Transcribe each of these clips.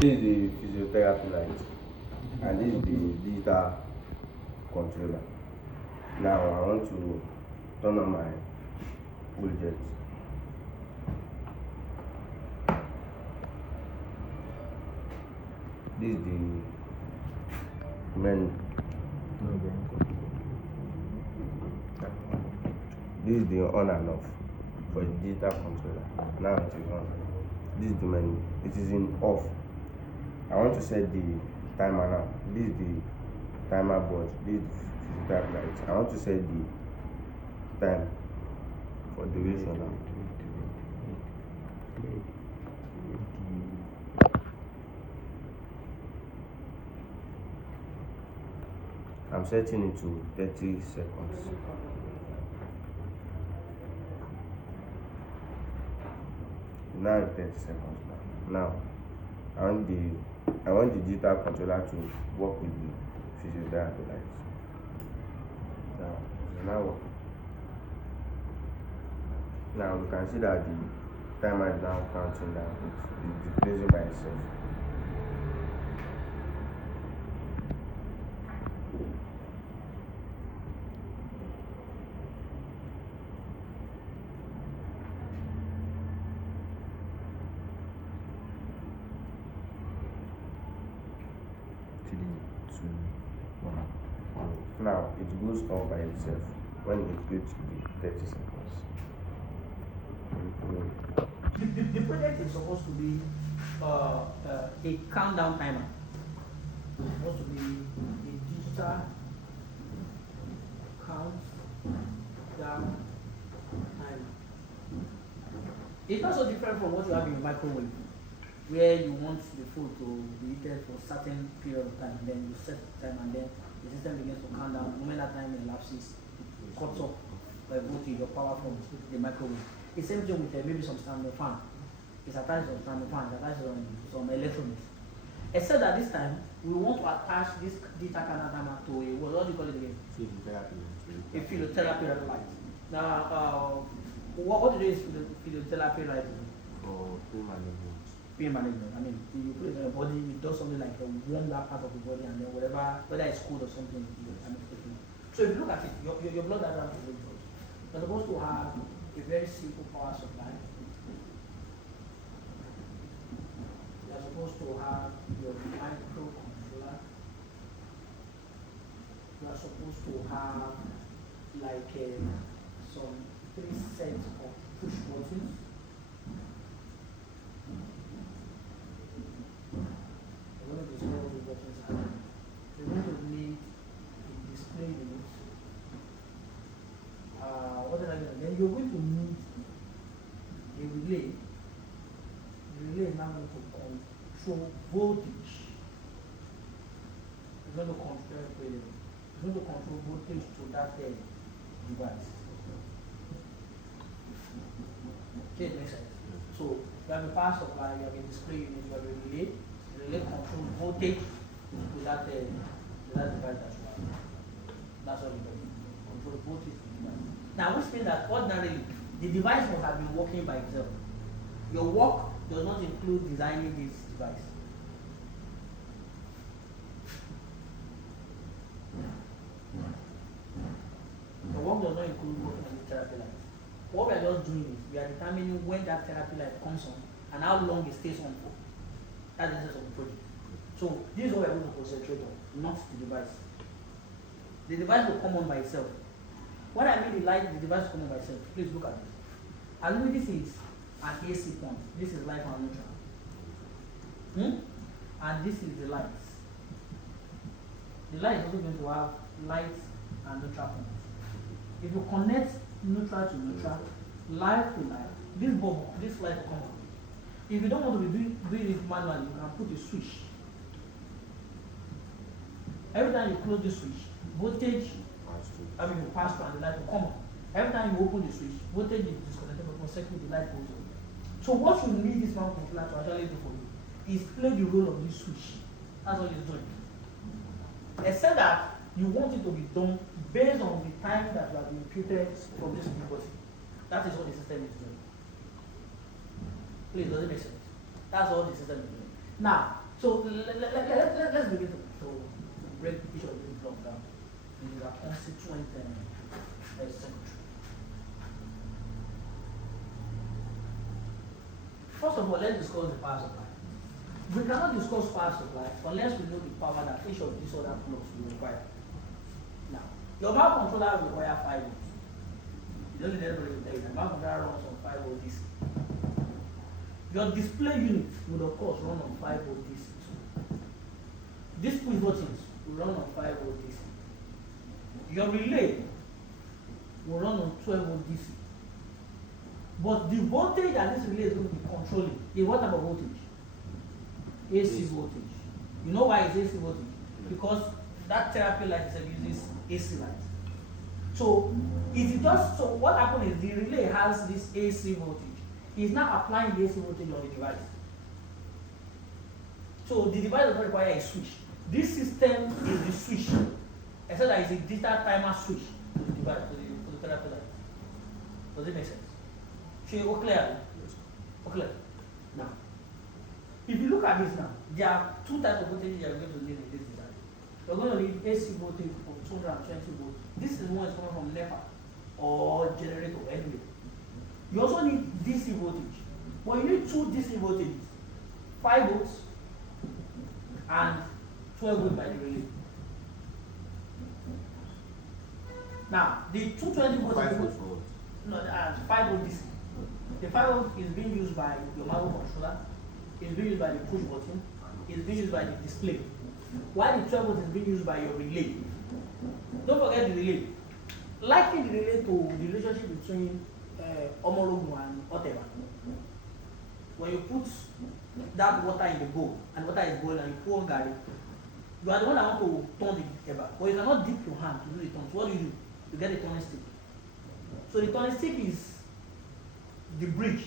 This is the physiotherapy light, and this is the digital controller. Now I want to turn on my widget. This is the menu. This is the on and off for the digital controller. Now it is on. This is the menu. It is in off. I want to set the timer now. This is the timer board. This is the physiotherapy light. I want to set the time for duration now. I'm setting it to 30 seconds. Now it's 30 seconds now. I want the digital controller to work with the physiotherapy lights. Now it's now working. Now you can see that the timer is now counting down. It's decreasing by itself. Now it goes off by itself when it gets to the 30 seconds. The project is supposed to be a countdown timer. It's supposed to be a digital countdown timer. It's not so different from what you have in your microwave, where you want the food to be heated for a certain period of time, and then you set the time, and then the system begins to count down. The moment that time elapses, it cuts off by voltage or power from the microwave. The same thing with maybe some standing fan. It's attached to standing fan, it's attached to some electronics. Except that this time, we want to attach this digital timer to a, what do you call it again? A phototherapy light. Now, what do you use phototherapy light? For pain management. Pain management. I mean, you put it on your body, it does something like warm that part of the body, and then whatever, whether it's cold or something, so if you look at it, your blood diagram is very good. You're supposed to have a very simple power supply. You're supposed to have your microcontroller. You're supposed to have like some 3 sets of push buttons. I'm going to describe what the buttons are. You're going to need a display unit. Then you're going to need a relay. The relay is now going to control voltage. It's going to control voltage to that device. Okay, it makes sense. So you have a power supply, you have a display unit, you have a relay. The relay controls voltage to that device as well. That's what it does. Control voltage to the device. Now, which means that ordinarily, the device must have been working by itself. Your work does not include designing this device. Your work does not include working on the therapy light. What we are just doing is, we are determining when that therapy light comes on and how long it stays on for. That's the essence of the project. So, this is what we are going to concentrate on, not the device. The device will come on by itself. What I mean the device will come on by itself, please look at this. And this is an AC point. This is light and neutral. And this is the lights. The light is also going to have light and neutral points. If you connect neutral to neutral, light to light, this light will come on. If you don't want to be doing it manually, you can put a switch. Every time you close the switch, voltage will pass through and the light will come on. Every time you open the switch, voltage is disconnected, but for a second the light goes on. So what you need this microcontroller to actually do for you is play the role of this switch. That's what it's doing. Except that you want it to be done based on the time that you have imputed from this body. That is what the system is doing. Please, does it make sense? That's what the system is doing. Now, So let's begin to break each of these blocks down. These are constituent circuitry. First of all, let's discuss the power supply. We cannot discuss power supply unless we know the power that each of these other blocks will require. Now, your mouse controller will require 5 volts. You don't need anybody to tell you that mouse controller runs on 5 volt DC. Your display unit will of course run on 5 volt DC too. These push buttons will run on 5 volt DC. Your relay will run on 12 volt DC. But the voltage that this relay is going to be controlling is what type of voltage? AC voltage. You know why it's AC voltage? Because that therapy light itself uses AC light. So what happens is the relay has this AC voltage. It's now applying the AC voltage on the device. So the device does not require a switch. This system is the switch. Except that it's a digital timer switch to the device, to the therapy light. Does it make sense? So clear? Okay. Now, if you look at this now, there are 2 types of voltage you are going to need in this design. You're going to need AC voltage of 220 volts. This is one is coming from NEPA or generator anyway. You also need DC voltage. But you need 2 DC voltages, 5 volts and 12 volts by the relay. Now, the 220 volts 5 volts. No, 5 volt DC. The 5 volt is being used by your microcontroller, is being used by the push button, is being used by the display. While the 12 volt is being used by your relay. Don't forget the relay. Liken the relay to the relationship between Omologu and whatever. When you put that water in the bowl and water is boiling and you pour on garlic, you are the one that want to turn the eba, but you cannot dip your hand to do the turn. So what do? You get a turning stick. So the turning stick is the bridge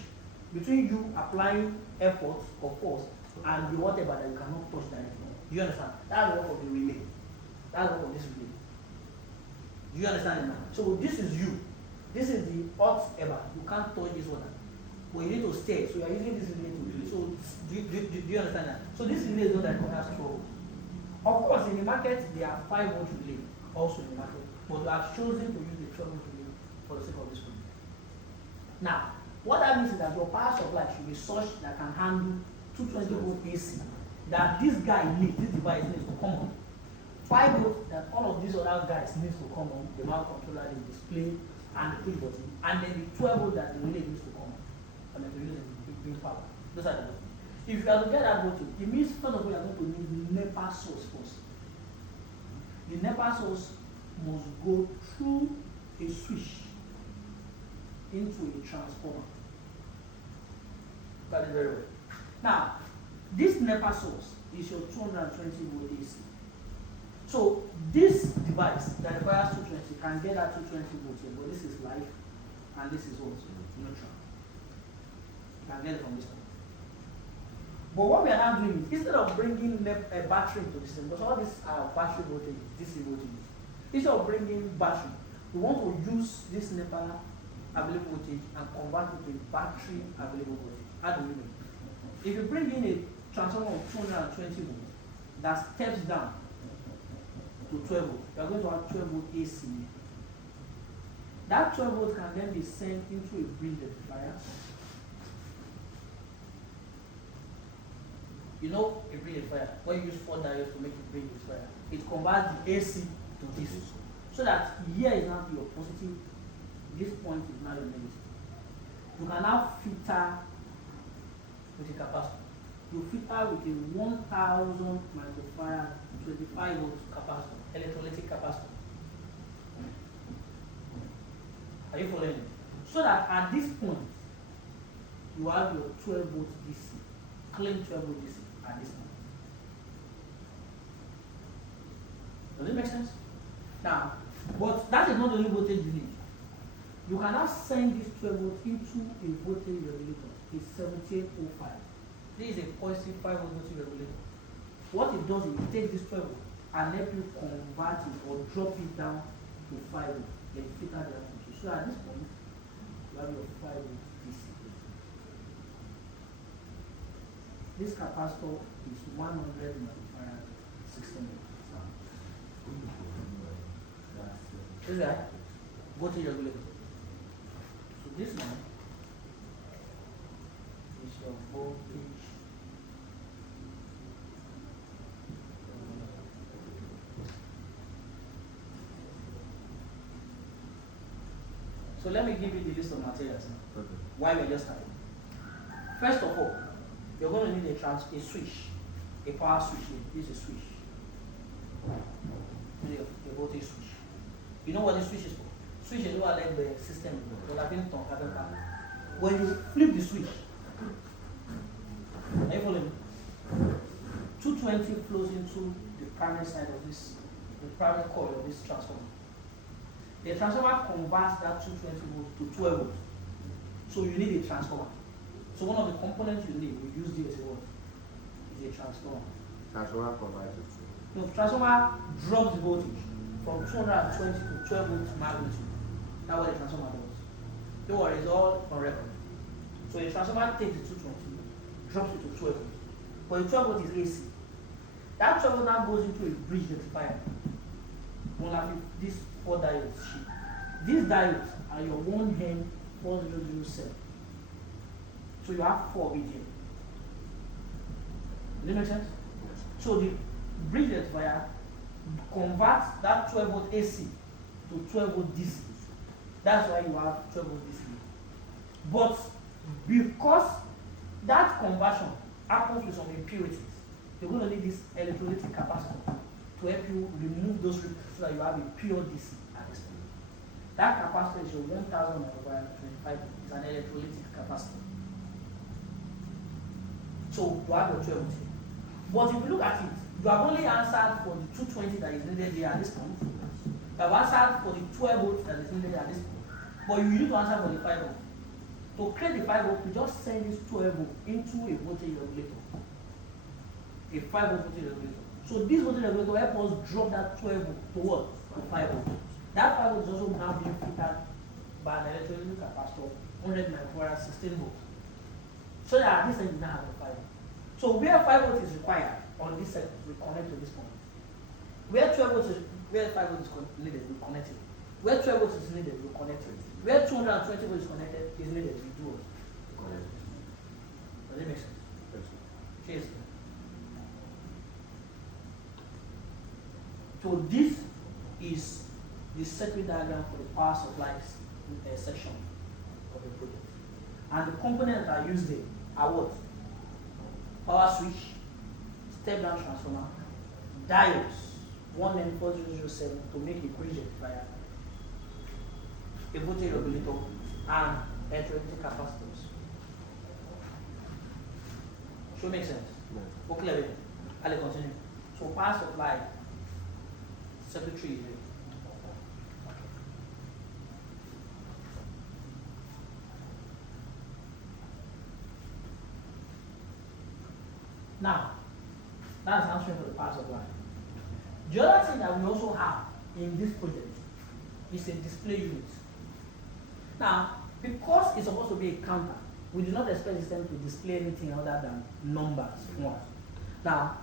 between you applying effort or force and the whatever that you cannot touch directly. Do you understand? That's the work of the relay. That's the work of this relay. Do you understand it now? So this is you. This is the hot eba. You can't touch this water. But you need to stay. So you are using this relay to do. So do you understand that? So this relay is not that requires 12 volts. Of course, in the market there are 5 volt relay also in the market. But we have chosen to use the 12 volt relay for the sake of this project. Now, what that means is that your power supply should be such that can handle 220 volt AC. That this guy needs, this device needs to come on. 5 volt that all of these other guys needs to come on, the mouse controller, the display, and the push button, and then the 12 volt that the relay needs to come on. And then to use the big power. Those are the voltages. If you are to get that voltage, it means first of all you are going to need the NEPA source first. The NEPA source must go through a switch into a transformer. That is very well. Now, this NEPA source is your 220 volt AC. So this device that requires 220 can get that 220 volts here, but this is live and this is also neutral. You can get it from this point. But what we are now doing is instead of bringing a battery into the system, because all these are battery voltage, DC voltage, instead of bringing battery, we want to use this NEPA available voltage and convert it to a battery available voltage. How do we do it? If you bring in a transformer of 220 volts that steps down to 12 volts, you are going to have 12 volt AC. That 12 volt can then be sent into a bridge rectifier. You know a bridge rectifier, when you use 4 diodes to make a bridge rectifier, it converts the AC to this. So that here is now your positive, this point is now your negative. You can now filter with a capacitor. You filter with a 1000 microfarad 25 volt capacitor, electrolytic capacitor. Are you following it? So that at this point, you have your 12 volt DC, clean 12 volt DC at this point. Does it make sense? Now, but that is not the only voltage you need. You can now send this 12 volt into a voltage regulator, a 7805. This is a positive 5 volt voltage regulator. What it does is it takes this 12 volt and help you convert it or drop it down to 5 volt, then filter the output. So at this point, you have your 5 volt DC. this capacitor is 100 microfarad 16 volts. This guy, voltage regulator. So this one is your voltage. So let me give you the list of materials now. Okay. Why we're just starting. First of all, you're going to need a switch, a power switch here. This is a switch. This is a voltage switch. You know what the switch is for? Switch is what like the system. When you flip the switch, are you following me? 220 flows into the primary side of this, the primary coil of this transformer. The transformer converts that 220 volts to 12 volts. So you need a transformer. So one of the components you need, we use this as what? Is a transformer. Transformer provides it. No, transformer drops the voltage from 220 to 12 volts magnitude. That's what the transformer does. Don't worry, it's all on record. So the transformer takes the 220, drops it to 12 volts. But the 12 volts is AC. That 12 volts now goes into a bridge rectifier. One of these 4 diodes. These diodes are your 1N 4007. So you have 4 of it here. Does it make sense? Yes. So the bridge rectifier converts that 12 volt AC to 12 volt DC. That's why you have 12 volt DC. But because that conversion happens with some impurities, you're going to need this electrolytic capacitor to help you remove those so that you have a pure DC at this point. That capacitor is your 1000 microfarad 25. It's an electrolytic capacitor. So you have your 12 volt. But if you look at it, you have only answered for the 220 that is needed here at this point. You have answered for the 12 volts that is needed at this point. But you need to answer for the 5 volt. To create the 5 volt, you just send this 12 volt into a voltage regulator. A 5 volt voltage regulator. So this voltage regulator helps us drop that 12 volt to what? To 5 volt. That 5 volt is also now being fitted by an electrolytic capacitor, 100 microfarad 16 volts. So that this end now has a 5 volt. So where 5 volts is required on this side, we connect to this point. Where 12 volts is, where 5 volts is needed, we connect it. Where 12 volts is needed, we connect it. Where 220 volts is connected is needed, we do it. Connect. Does it make sense? Yes. Cheers. So this is the circuit diagram for the power supply section of the project. And the components that are used there are what? Power switch, step-down transformer, diodes, 1N4007 to make a bridge rectifier, a voltage regulator, and electrolytic capacitors. Should make sense? Yes. Okay, I'll continue. So power supply circuitry is here. Now, that's answering for the power supply. The other thing that we also have in this project is a display unit. Now, because it's supposed to be a counter, we do not expect the system to display anything other than numbers. One. Now,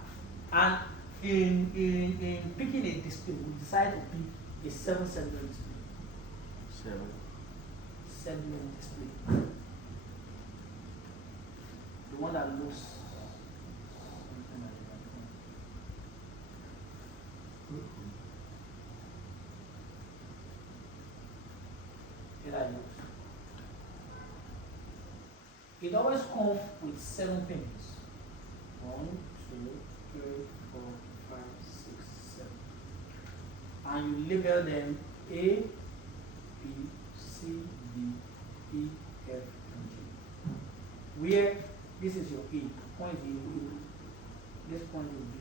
and in picking a display, we decided to pick a 7-segment display. 7-segment display. The one that looks something like that. Here that looks. It always comes with 7 pins. 1, 2, 3, 4, 5, 6, 7. And you label them A, B, C, D, E, F, and G. Where this is your A, point is A, this point is B,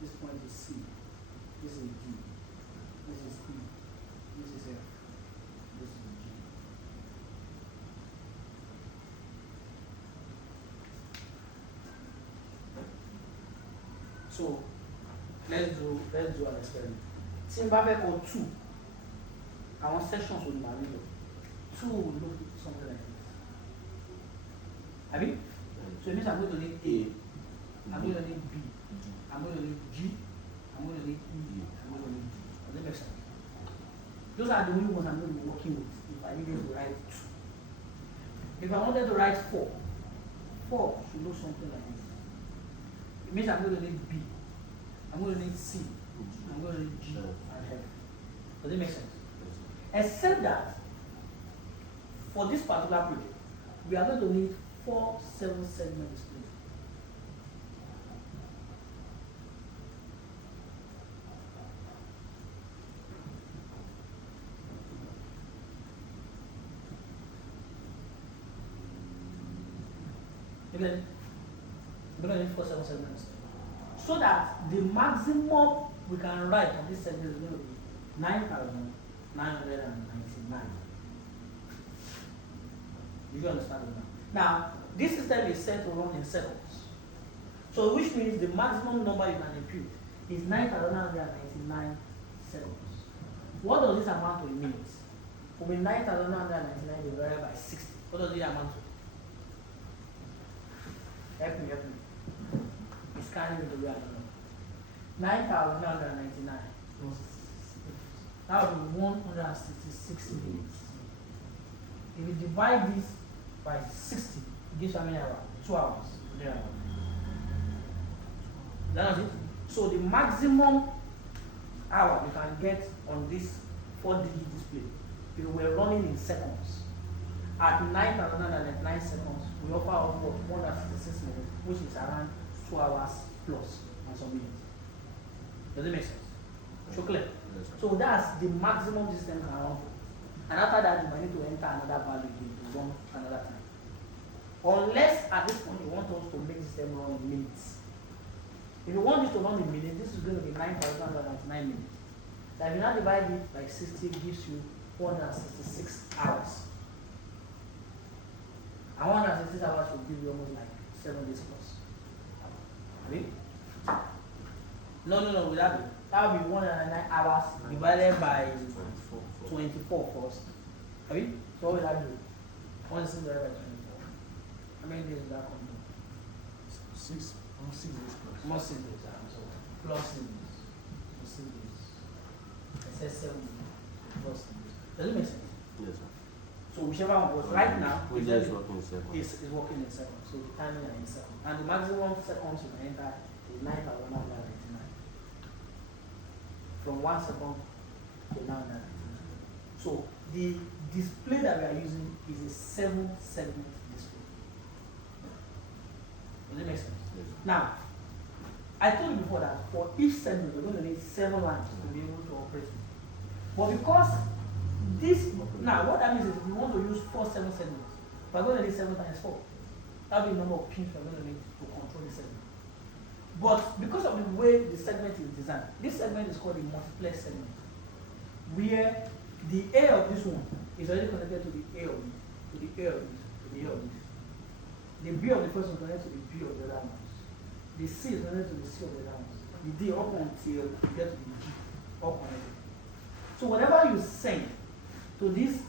this point is C, this is D, this is E, this is F, this is G. So let's do an experiment. Zimbabwe or 2. Our sections will be 2 will look something like this. Have you? So it means I'm going to need A, I'm going to need B. I'm going to need G. I'm going to need E. I'm going to need D. Does that make sense? Those are the only ones I'm going to be working with if I needed to write 2. If I wanted to write 4, 4 should look something like this. It means I'm going to need B. I'm going to need C. I'm going to need G and F. Does it make sense? Except that for this particular project, we are going to need 4 7-segment displays. We're going to need 4 7-segments. So that the maximum we can write on this segment is going to be 9,999. Do you understand it now? Now, this system is set to run in seconds. So, which means the maximum number you can impute is 9,999 seconds. What does this amount to in minutes? Will be 9,999 divided by 60. What does it amount to? Help me. It's carrying me the way I don't know. 9,999. That would be 166 minutes. If you divide this by 60, it gives how many hours? 2 hours. That's it. So the maximum hour you can get on this 4-digit display, if we're running in seconds. At 9,999 seconds, we offer upward 166 minutes, which is around 2 hours plus and some minutes. Does it make sense? So clear? Yes, so that's the maximum this system can run for. And after that, you might need to enter another value again to run another time. Unless at this point you want us to make the system run in minutes. If you want this to run in minutes, this is going to be 9,999 minutes. So if you now divide it by 60, it gives you 166 hours. And 166 hours will give you almost like 7 days plus. Right? No, without it. That will be 109 hours divided by 24 first. Right? So what will that do? 166 divided by 24. How many days will that come to? 6 days plus. More 6 days, I'm sorry. Plus 6 days. Plus 6 days. I said 7 days. Plus 6 days. Does it make sense? Yes, sir. So whichever one goes right now is working in seconds. Is working in seconds. So the timing is in seconds. And the maximum seconds you can enter is 9,999. From 1 second to 9,999. So the display that we are using is a 7-segment display. Does it make sense? Yes. Now, I told you before that for each segment we're going to need 7 lines to be able to operate it. But because this, now what that means is if we want to use 4 7 segments, we're going to need 7 times 4. That will be the number of pins we're going to need to control the segment. But because of the way the segment is designed, this segment is called a multiplex segment, where the A of this one is already connected to the A of it, to the A of it, to the A of it. The B of the first one connected to the B of the other ones. The C is connected to the C of the other ones. The D up until you get to the G, all connected. So whatever you send to this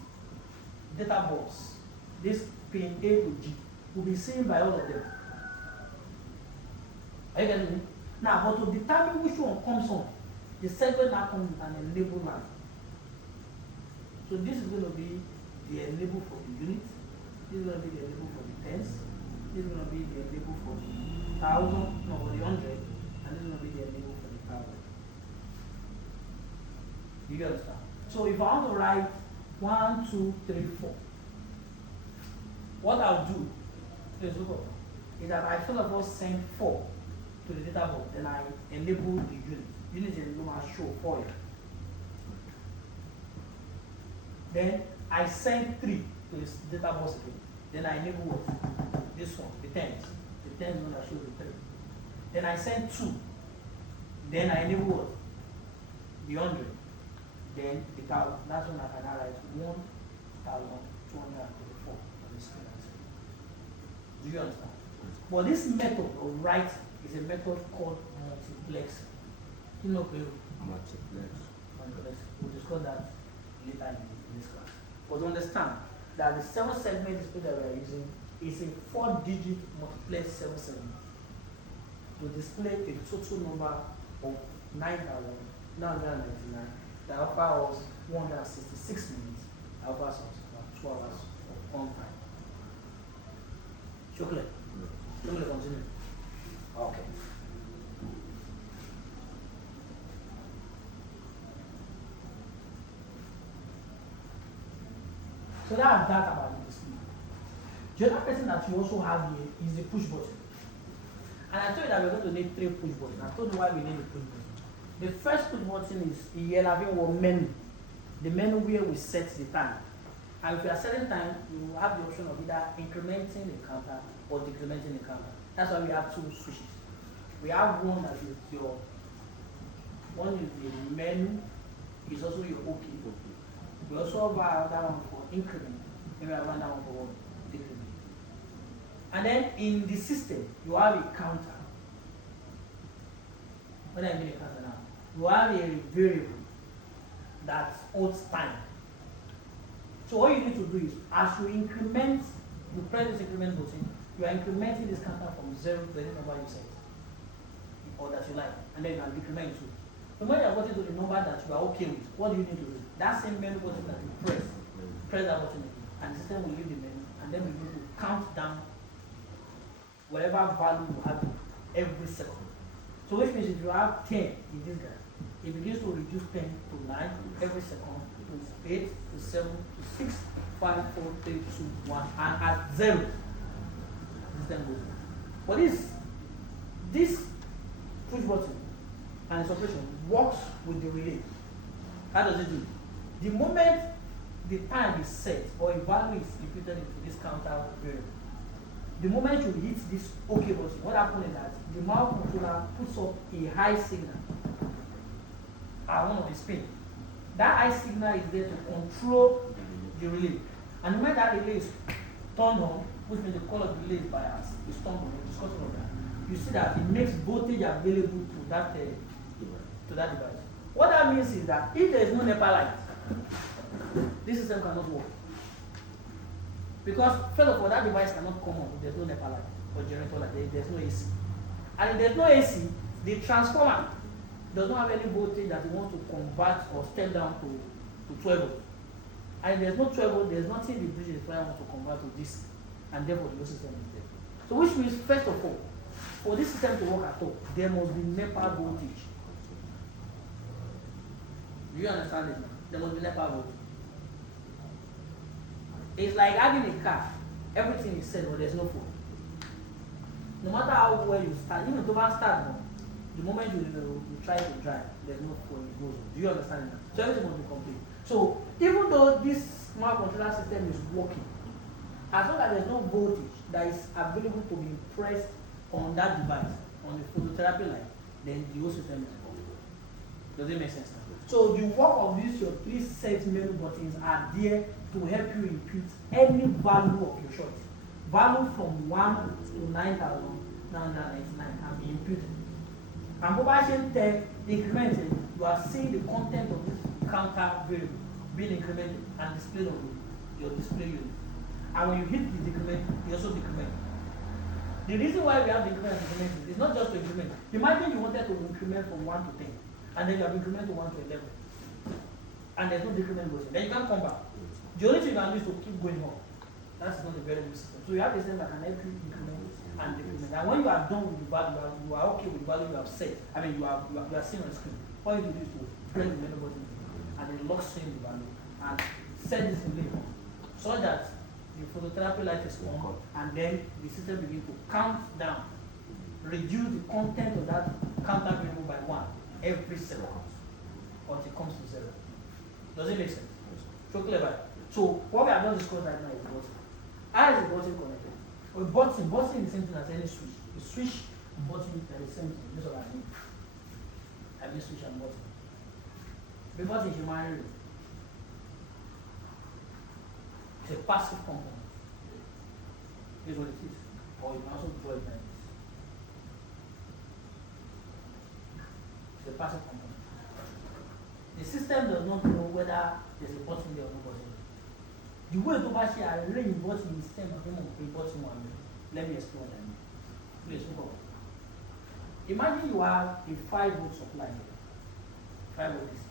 data bus, this pin A to G, will be seen by all of them. Are you getting me? Now, but to determine which one comes on, the segment now comes with an enable line. So this is going to be the enable for the unit. This is going to be the enable for the tens. This is going to be the enable for the 1,000, no, for the 100, and this is going to be the enable for the 1,000. You understand? So if I want to write 1, 2, 3, 4, what I'll do is look up, is that I first of all send 4 to the data box, then I enable the unit. Unit is going to show 4 here. Then I send 3 to this data box again. Then I enable what? This one, the tens. The tens is going to show the 3. Then I send 2. Then I enable what? The 100. Then the 1,000. That's when I can now write 1,234 on the screen. Do you understand? But this method of writing is a method called multiplex. You know, Multiplex. We'll discuss that later in this class. But to understand that the 7-segment display that we are using is a 4-digit multiplex 7-segment. to display a total number of 9,999 that offers us 166 minutes, that offers us 2 hours of on time. Chocolate. Let me continue. Okay. So that's that about the display. The other person that you also have here is the push button. And I told you that we're going to need 3 push buttons. I told you why we need the push button. The first push button is the menu. The menu where we set the time. And if you are setting time, you will have the option of either incrementing the counter or decrementing the counter. That's why we have 2 switches. We have one that is one is the menu, is also your OK. We also have another one for increment. Then we have another one for decrement. And then in the system, you have a counter. What I mean a counter now? You have a variable that holds time. So all you need to do is, as you increment, you press this increment button, you are incrementing this counter from 0 to any number you set, or that you like, and then you can decrement to. So when you are getting to the number that you are okay with, what do you need to do? That same menu button that you press that button again, and the system will leave the menu, and then we need to count down whatever value you have every second. So which means if you have 10 in this guy, it begins to reduce 10 to 9 every second, to 8 to 7 to 6, 5, 4, 3, 2, 1, and at 0, the system goes. But this push button and its operation works with the relay. How does it do? The moment the time is set or a value is imputed into this counter variable, the moment you hit this OK button, what happens is that the mouse controller puts up a high signal at one of the spin. That high signal is there to control the relay. And the moment that relay is turned on, which means the call of the relay is biased, is turned on, we're discussing of that. You see that it makes voltage available to that device. What that means is that if there is no NEPA light, this system cannot work. Because first of all, that device cannot come on if there's no NEPA light or generator light, there's no AC. And if there's no AC, the transformer does not have any voltage that it wants to convert or step down to 12 volt. And if there's no 12 volt, there's nothing the bridge is trying to convert to this, and therefore the system is there. So which means, first of all, for this system to work at all, there must be NEPA voltage. Do you understand it now? There must be NEPA voltage. It's like having a car. Everything is set, but there's no phone. No matter how well you start, even if you don't start now, the moment you try to drive, there's no phone, it goes on. Do you understand it now? So everything must be complete. So even though this smart controller system is working, as long as there's no voltage that is available to be pressed on that device, on the phototherapy line, then the whole system is working. Does it make sense now? So the work of these your 3 set menu buttons are there to help you impute any value of your choice. Value from 1 to 9,999 can be imputed. And Bobashin tech incremented, you are seeing the content of this counter variable being incremented and displayed on your display unit. And when you hit the decrement, you also decrement. The reason why we have the increment and decrement is not just to increment. Imagine you wanted to increment from 1 to 10, and then you have increment to 1 to 11. And there's no decrement button. Then you can't come back. The only thing you can do is to keep going up. That's not a very good system. So you have a system that can help you increment and decrement. And when you are done with the value, you are okay with the value you have set. I mean, you are seeing on the screen. All you do is to press the menu button and it locks in the value and set this relay so that the phototherapy light is on, and then the system begins to count down, reduce the content of that counter variable by 1 every second until it comes to 0. Does it make sense? So clever. So what we are going to discuss right now is the button. How is the button connected? Well, button is the same thing as any switch. The switch and button are the same thing. That's what I mean. I mean switch and button. The button is human. It's a passive component. Here's what it is. Or you can also draw it like this. It's a passive component. The system does not know whether there's a button there or no button. The way to actually arrange button is the same as a button one. Let me explain what I mean. Please look up. Imagine you have a 5-volt supply here, 5-volt DC,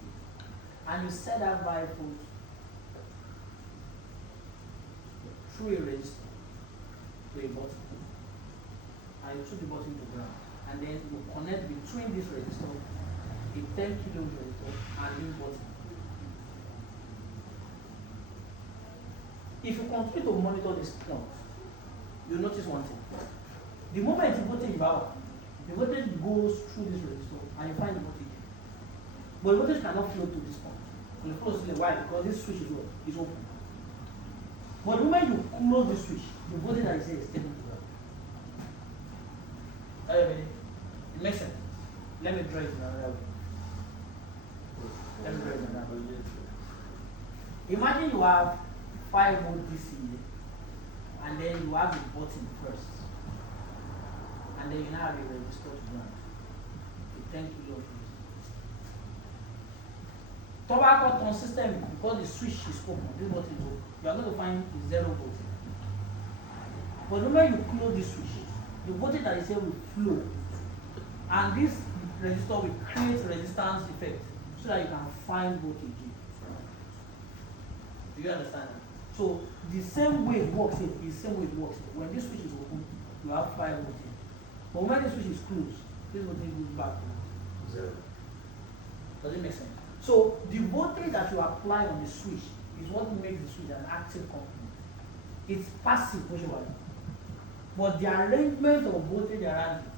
and you set that 5-volt through a resistor to a button, and you took the button to ground, and then you connect between this resistor, a 10 kilo resistor, and this button. If you continue to monitor this point, you notice one thing. The moment the voltage is out, the voltage goes through this resistor and you find the voltage. But the voltage cannot flow to this point. And it flows to the why? Because this switch is open. But the moment you close the switch, the voltage that is here is taken to ground. Are you ready? It makes sense. Let me draw it in another way. Let me draw it in another way. Imagine you have 5-volt DC, and then you have a button first, and then you now have a resistor to ground, a 10 kilo resistor. Tobacco turn system, because the switch is open, this button is open, you are going to find 0 voltage. But the moment you close the switch, the voltage that is here will flow, and this resistor will create resistance effect so that you can find voltage. Do you understand that? So the same way it works is the same way it works. When this switch is open, you have 5 voltage. But when the switch is closed, this voltage goes back to 0. Does it make sense? So the voltage that you apply on the switch is what makes the switch an active component. It's passive usually. But the arrangement of voltage around it,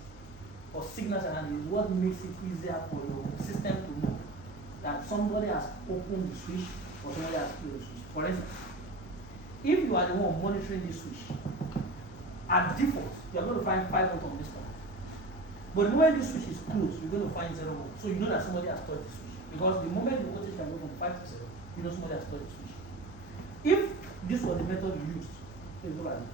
or signals around it, is what makes it easier for your system to know that somebody has opened the switch or somebody has closed the switch. For instance, if you are the one monitoring this switch, at default, you are going to find 5 volts on this point. But when this switch is closed, you're going to find 0 volts. So you know that somebody has touched the switch. Because the moment the voltage can go from 5 to 0, you know somebody has touched the switch. If this was the method you used, please look at it.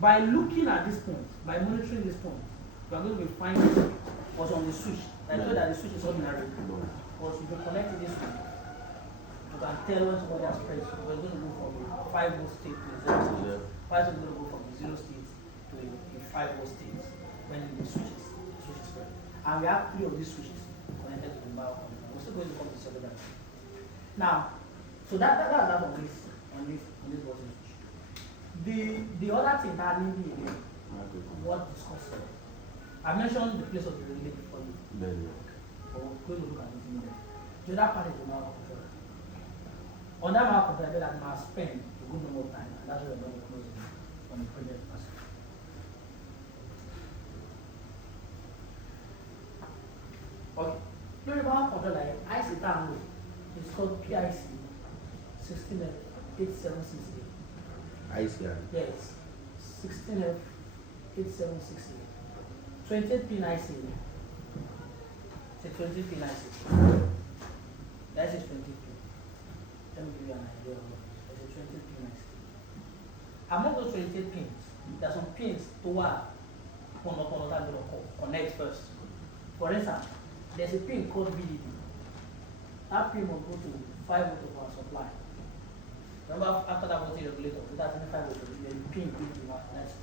By looking at this point, by monitoring this point, you are going to be finding what's on the switch. I know that the switch is ordinary. Because if you connect this one, you can tell when somebody has pressed. We're going to go from a 5-volt state to a 0 state. Why is it going to go from a 0 state to a 5-volt state when the switch is pressed? And we have 3 of these switches connected to the power controller. We're still going to come to cellular. Now, so that's that on this button switch. The other thing that I need to do, what discussed. I mentioned the place of the relay before you. But we're going to look at it in there. The other part is the power controller. On that power controller, that must spend a good number of time, and that's why we're going to close it on the project first. Okay. During power controller, IC download is called PIC 16F8768. ICR. Yes, 16F8768. 28 pin IC. It's a 20 pin IC. That is 20 pin. Let me give you an idea of it. It's a 20 pin IC. Among those 28 pins, there are some pins to connect first. For instance, there's a pin called VDD. That pin will go to 5 volt of our supply. Remember, after that voltage regulator, so that's 5 volt, the pin will be connected.